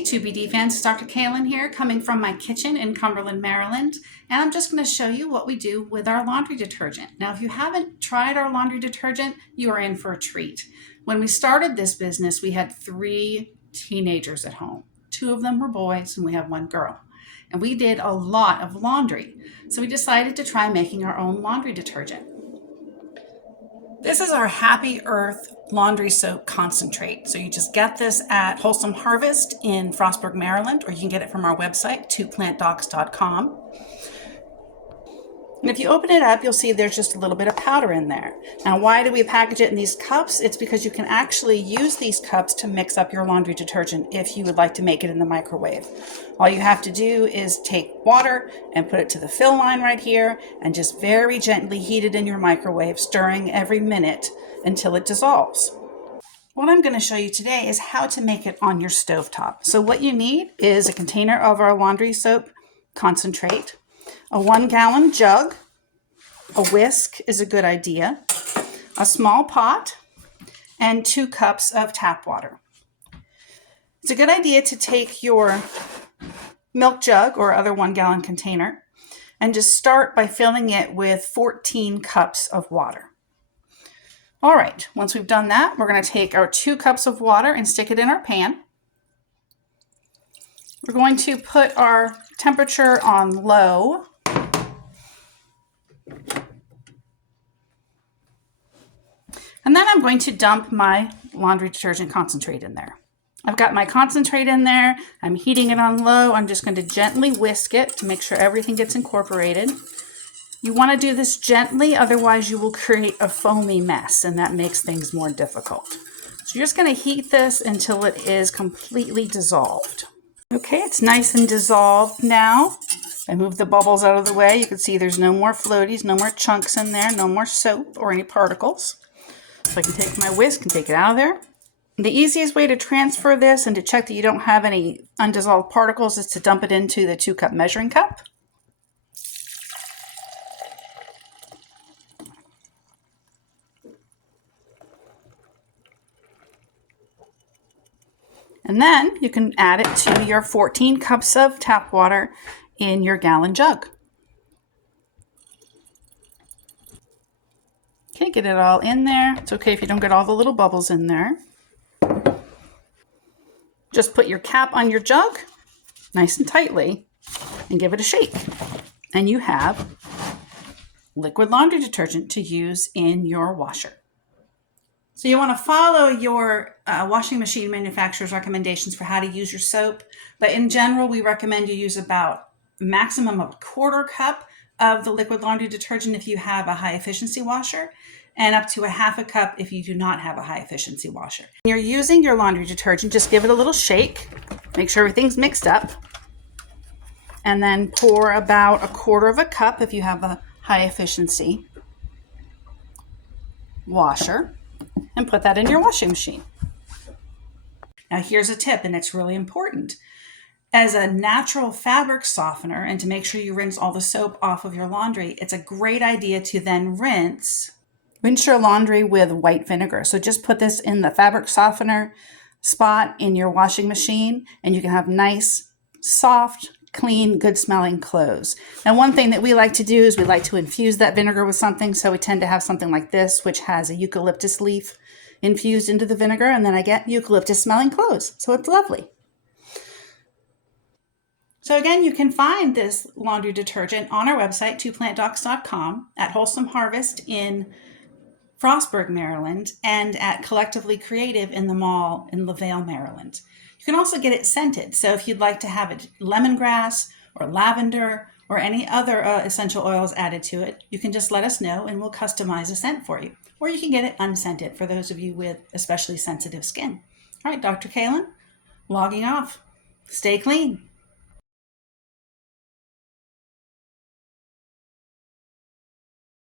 Hey 2BD fans, it's Dr. Kaylin here, coming from my kitchen in Cumberland, Maryland, and I'm just going to show you what we do with our laundry detergent. Now, if you haven't tried our laundry detergent, you are in for a treat. When we started this business, we had 3 teenagers at home. 2 of them were boys, and we have 1 girl. And we did a lot of laundry, so we decided to try making our own laundry detergent. This is our Happy Earth laundry soap concentrate. So you just get this at Wholesome Harvest in Frostburg, Maryland, or you can get it from our website, 2plantdocs.com. And if you open it up, you'll see there's just a little bit of powder in there. Now, why do we package it in these cups? It's because you can actually use these cups to mix up your laundry detergent if you would like to make it in the microwave. All you have to do is take water and put it to the fill line right here and just very gently heat it in your microwave, stirring every minute until it dissolves. What I'm going to show you today is how to make it on your stovetop. So what you need is a container of our laundry soap concentrate, a 1-gallon jug, a whisk is a good idea, a small pot, and 2 cups of tap water. It's a good idea to take your milk jug or other 1-gallon container and just start by filling it with 14 cups of water. All right, once we've done that, we're going to take our 2 cups of water and stick it in our pan. We're going to put our temperature on low. And then I'm going to dump my laundry detergent concentrate in there. I've got my concentrate in there. I'm heating it on low. I'm just going to gently whisk it to make sure everything gets incorporated. You want to do this gently, otherwise you will create a foamy mess, and that makes things more difficult. So you're just going to heat this until it is completely dissolved. Okay, it's nice and dissolved now. I moved the bubbles out of the way. You can see there's no more floaties, no more chunks in there, no more soap or any particles. So I can take my whisk and take it out of there. The easiest way to transfer this and to check that you don't have any undissolved particles is to dump it into the 2-cup measuring cup. And then you can add it to your 14 cups of tap water in your gallon jug. Okay, get it all in there. It's okay if you don't get all the little bubbles in there. Just put your cap on your jug nice and tightly and give it a shake. And you have liquid laundry detergent to use in your washer. So you want to follow your washing machine manufacturer's recommendations for how to use your soap. But in general, we recommend you use about a maximum of a 1/4 cup of the liquid laundry detergent if you have a high efficiency washer, and up to a 1/2 cup if you do not have a high efficiency washer. When you're using your laundry detergent, just give it a little shake, make sure everything's mixed up, and then pour about a 1/4 cup if you have a high efficiency washer, and put that in your washing machine. Now here's a tip, and it's really important. As a natural fabric softener, and to make sure you rinse all the soap off of your laundry, it's a great idea to then rinse your laundry with white vinegar. So just put this in the fabric softener spot in your washing machine, and you can have nice, soft, clean, good smelling clothes. Now, one thing that we like to do is we like to infuse that vinegar with something. So we tend to have something like this, which has a eucalyptus leaf infused into the vinegar, and then I get eucalyptus smelling clothes. So it's lovely. So again, you can find this laundry detergent on our website, 2plantdocs.com, at Wholesome Harvest in Frostburg, Maryland, and at Collectively Creative in the mall in LaVale, Maryland. You can also get it scented. So if you'd like to have it lemongrass or lavender or any other essential oils added to it, you can just let us know and we'll customize a scent for you. Or you can get it unscented for those of you with especially sensitive skin. All right, Dr. Kaylin, logging off. Stay clean.